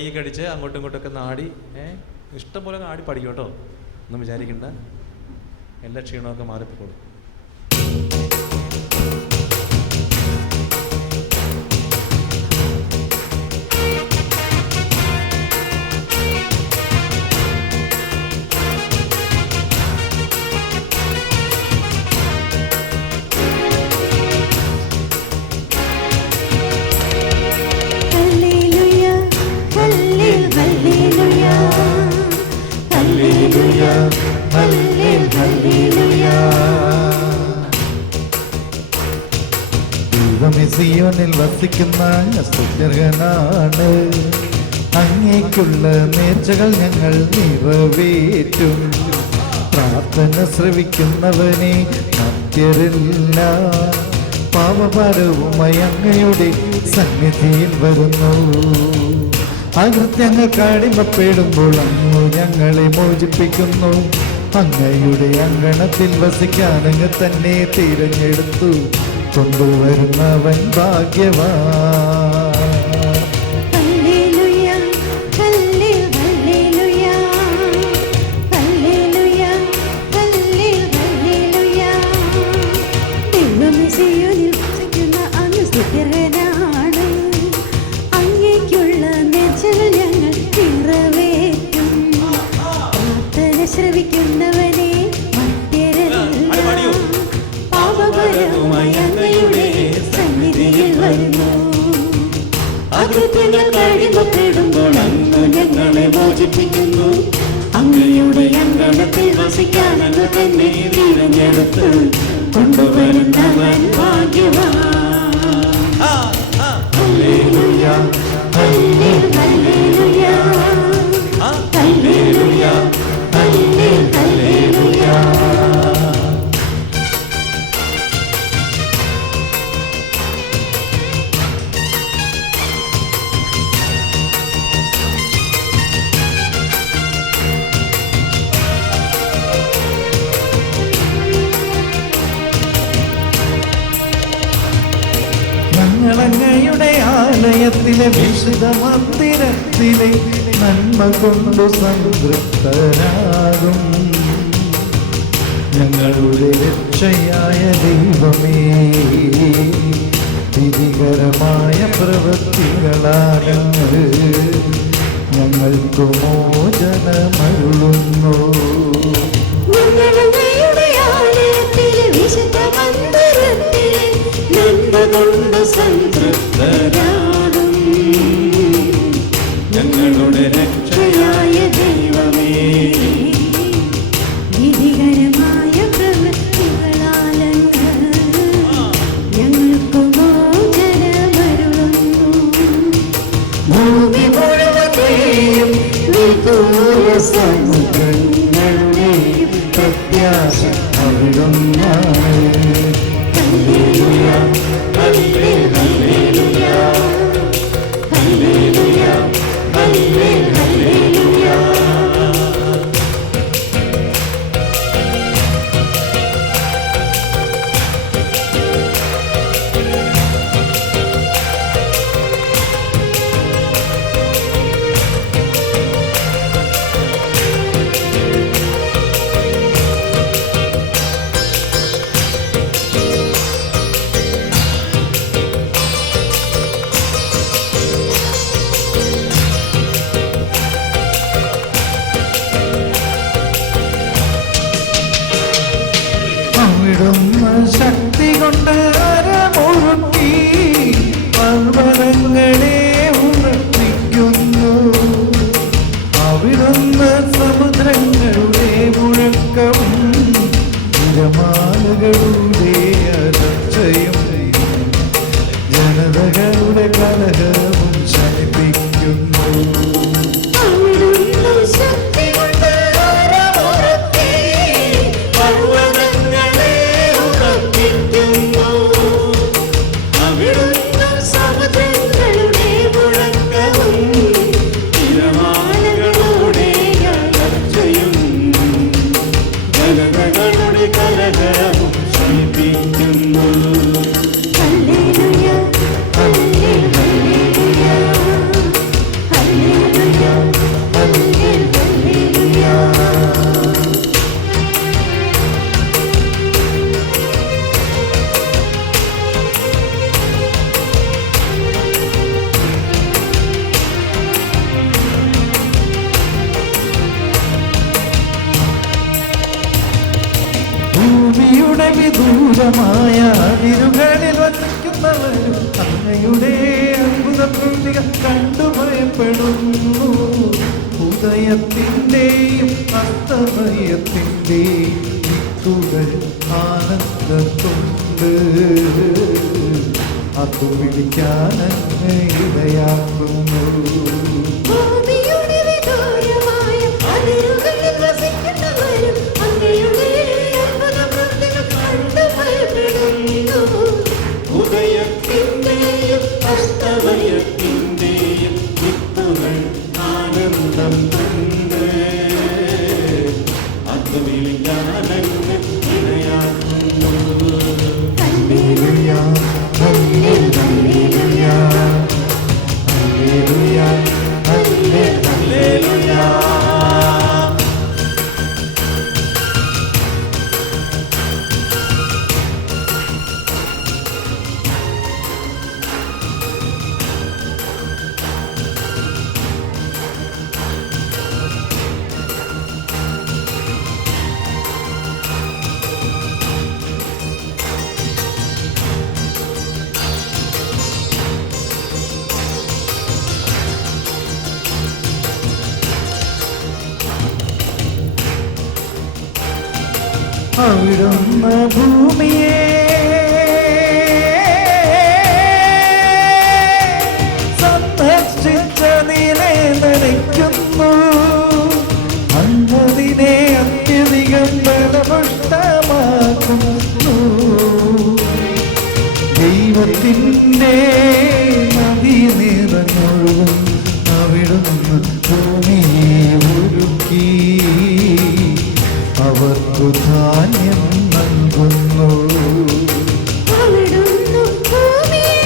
കൈയൊക്കെ അടിച്ച് അങ്ങോട്ടും ഇങ്ങോട്ടൊക്കെ നാടി ഇഷ്ടം പോലെ ആടി പഠിക്കും കേട്ടോ. ഒന്നും വിചാരിക്കണ്ട, എല്ലാ ക്ഷീണമൊക്കെ മാറിപ്പോളും. സിയോനിൽ വസിക്കുന്ന സുജനാണ്, അങ്ങേക്കുള്ള നേർച്ചകൾ ഞങ്ങൾ നിറവേറ്റും. പ്രാർത്ഥന ശ്രവിക്കുന്നവനെ മധ്യരില്ല, പാപഭാരവുമായി അങ്ങയുടെ സന്നിധിയിൽ വരുന്നു. അകൃത്യങ്ങൾക്ക് അടിമപ്പെടുമ്പോൾ അങ്ങ് ഞങ്ങളെ മോചിപ്പിക്കുന്നു. അങ്ങയുടെ അങ്കണത്തിൽ വസിക്കാൻ അങ്ങ് തന്നെ തിരഞ്ഞെടുത്തു കൊണ്ടുവരുന്നവൻ ഭാഗ്യവാൻ. അങ്ങേക്കുള്ള നേർച്ചകൾ ഞങ്ങൾ നിറവേറ്റും. പ്രാർത്ഥന ശ്രവിക്കുന്നവനെ അകൃത്യങ്ങൾ അങ്ങ് ഞങ്ങളെ മോചിപ്പിക്കുന്നു. അങ്ങയുടെ അങ്കണത്തിൽ വസിക്കാൻ അങ്ങ് തന്നെ തിരഞ്ഞെടുത്ത് കൊണ്ടുവരുന്നവൻ ഭാഗ്യവാൻ. Hallelujah, hallelujah, hallelujah, hallelujah. ഞങ്ങളങ്ങയുടെ ആലയത്തിലെ വിശുദ്ധ മന്ദിരത്തിലെ നന്മ കൊണ്ടു സംതൃപ്തരാകും. ഞങ്ങളുടെ രക്ഷയായ ദൈവമേ, വിധികരമായ പ്രവൃത്തികളാണ് ഞങ്ങൾക്ക് മോചനമരുളുന്നു. കൊണ്ട് സംതൃപ്തരാകും. ഞങ്ങളുടെ രക്ഷയായ ദൈവമേ, വിധികരമായ പ്രവൃത്തികളാൽ ഞങ്ങൾക്ക് മോചനമരുളുന്നു. ഭൂമി മുഴുവനെയും സമുദ്രങ്ങളുടെയും പ്രത്യാശ അവിടുന്നാണ്. ശക്തി കൊണ്ട് അരമുറുക്കി പർവ്വതങ്ങളെ ഉറപ്പിക്കുന്നു. അവിടുന്ന് സമുദ്രങ്ങളുടെ മുഴക്കവും തിരമാലകളുടെ അലർച്ചയും ജനതകളുടെ കലഹവും ശമിപ്പിക്കുന്നു. പർവ്വതങ്ങളെ ഉറപ്പിക്കുന്നു. വിദൂരമായ അതിരുകളിൽ വസിക്കുന്നവരും അങ്ങയുടെ അത്ഭുത പ്രവൃത്തികൾ കണ്ടു ഭയപ്പെടുന്നു. ഉദയത്തിൻ്റെയും അസ്തമയത്തിൻ്റെയും വിത്തുകൾ ആനന്ദത്തുണ്ട്. അത് വിളിക്കാൻ അങ്ങ് ഇടയാക്കുന്നു. ഭൂമിയുടെ വിദൂരമായ അതിരുകളിൽ വസിക്കുന്നവരും അങ്ങയുടെ അത്ഭുത പ്രവൃത്തികൾ കണ്ടു ഭയപ്പെടുന്നു. ഉദയത്തിന്റെയും അസ്തമയത്തിന്റെയും വിത്തുകൾ ആനന്ദം കൊണ്ട് അത് വിളിക്കാനങ്ങ് ഇടയാക്കുന്നു. Hallelujah, hallelujah, hallelujah, hallelujah. അവിടുന്ന് ഭൂമിയെ സന്ദർശിച്ചതിനെ നനയ്ക്കുന്നു. അന്നതിനെ അത്യധികം ബലപുഷ്ടമാക്കുന്നു. ദൈവത്തിൻ്റെ നദി നിറഞ്ഞൊഴുകും. അവിടുന്ന് ഭൂമിയെ ഒരുക്കി അവർക്കു ധാന്യം നൽകുന്നു. അവിടുന്ന് ഭൂമിയെ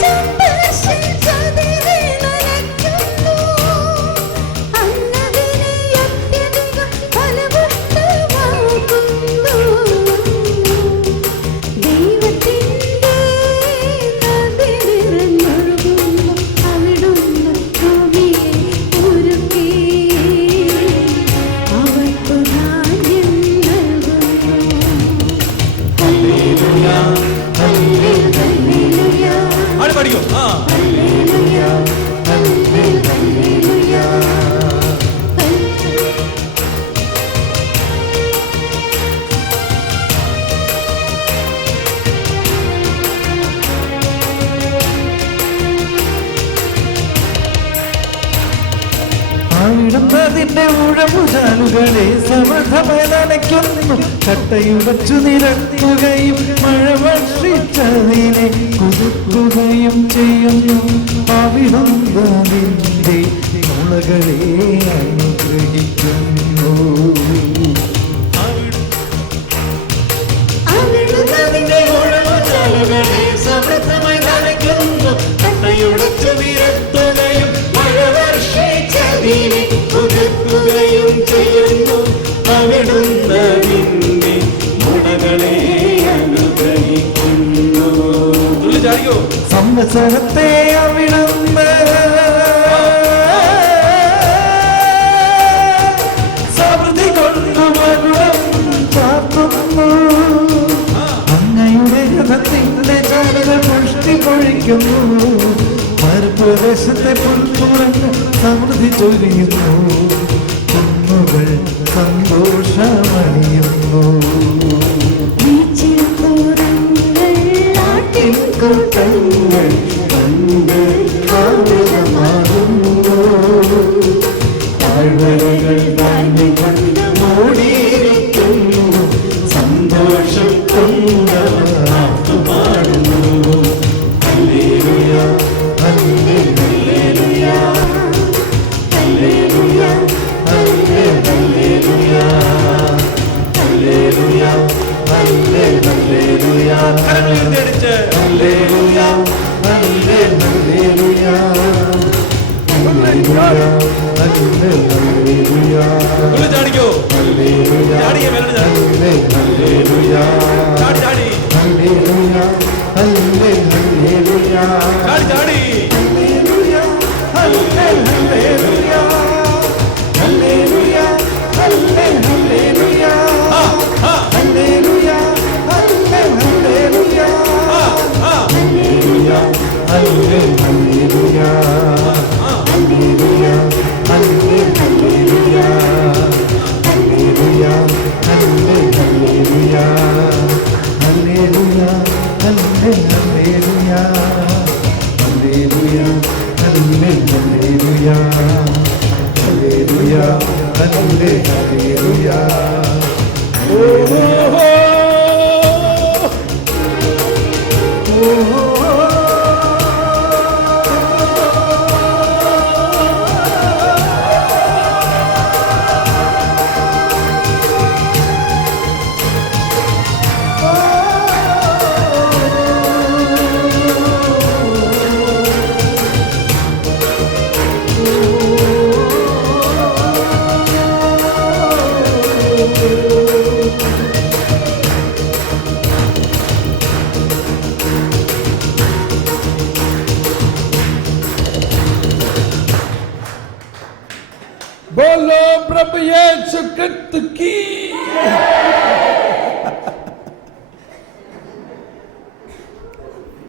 സന്ദർശിച്ചതിനെ നനയ്ക്കുന്നു. അന്നതിനെ അത്യധികം ഫലപുഷ്ടമാക്കുന്നു. ദൈവത്തിൻ്റെ നദി നിറഞ്ഞൊഴുകുന്നു. അവിടുന്ന് ഭൂമിയെ ഒരുക്കി അവർക്കു ധാന്യം നൽകുന്നു. ഹല്ലേലൂയ, ഹല്ലേലൂയ, ആടി പഠിക്കോ. ആ ഹല്ലേലൂയ, ഹല്ലേലൂയ. അവിടുന്നതിന്റെ ഉഴവുചാലുകളെ സമൃദ്ധമായി നനയ്ക്കുന്നു. കട്ടയുടച്ചു നിരത്തുകയും മഴ വർഷിച്ചതിനെ കുതിർക്കുകയും ചെയ്യുന്നു. അവിടുന്നതിന്റെ മുളകളെ അനുഗ്രഹിക്കുന്നു. അവിടുന്നതിന്റെ ഉഴവുചാലുകളെ സമൃദ്ധമായി നനയ്ക്കുന്നു. കട്ടയുടച്ചു നിരത്തുകയും മഴ വർഷിച്ചതിനെ കുതിർക്കുകയും ചെയ്യുന്നു. അവിടുന്നതിന്റെ ഗുണങ്ങളെ അനുഗ്രഹിക്കുന്നു. തുള്ളി ചാടിക്കോ. സംവത്സരത്തെ അവിടുന്ന് സമൃദ്ധി കൊണ്ടു മകുടം ചാർത്തുന്നു. അങ്ങയുടെ രഥത്തിന്റെ ചാലുകൾ പുഷ്ടി പൊഴിക്കുന്നു. മരുപ്രദേശത്തെ പുൽപ്പുറങ്ങൾ സമൃദ്ധി ചൊരിയുന്നു. കുന്നുകൾ സന്തോഷമണിയുന്നു. വീച്ചിൽപ്പുറങ്ങൾ ആട്ടിൻകൂട്ടങ്ങൾ കണ്ട് ആനന്ദമാകുന്നു. താഴ്വരകൾ ധാന്യം കൊണ്ട് മൂടിയിരിക്കുന്നു. സന്തോഷം കൊണ്ടവർ പാടുന്നു. Hallelujah, hallelujah, hallelujah, hallelujah, hallelujah, hallelujah, കരങ്ങൾ ഉയർത്തിയടിച്ച്. ഹല്ലേലൂയ, ഹല്ലേലൂയ, ഹല്ലേലൂയ, ഹല്ലേലൂയ, തുള്ളി ചാടിക്കോ. ഹല്ലേലൂയ, ചാടിക്കേ, മേലോട്ട് ചാടി. ഹല്ലേലൂയ, ചാടി ചാടി ഹല്ലേലൂയ, ഹല്ലേലൂയ, ചാടി ചാടി. Hallelujah, hallelujah, hallelujah hallelujah hallelujah hallelujah hallelujah बोलो प्रभु यीशु क्रिस्त की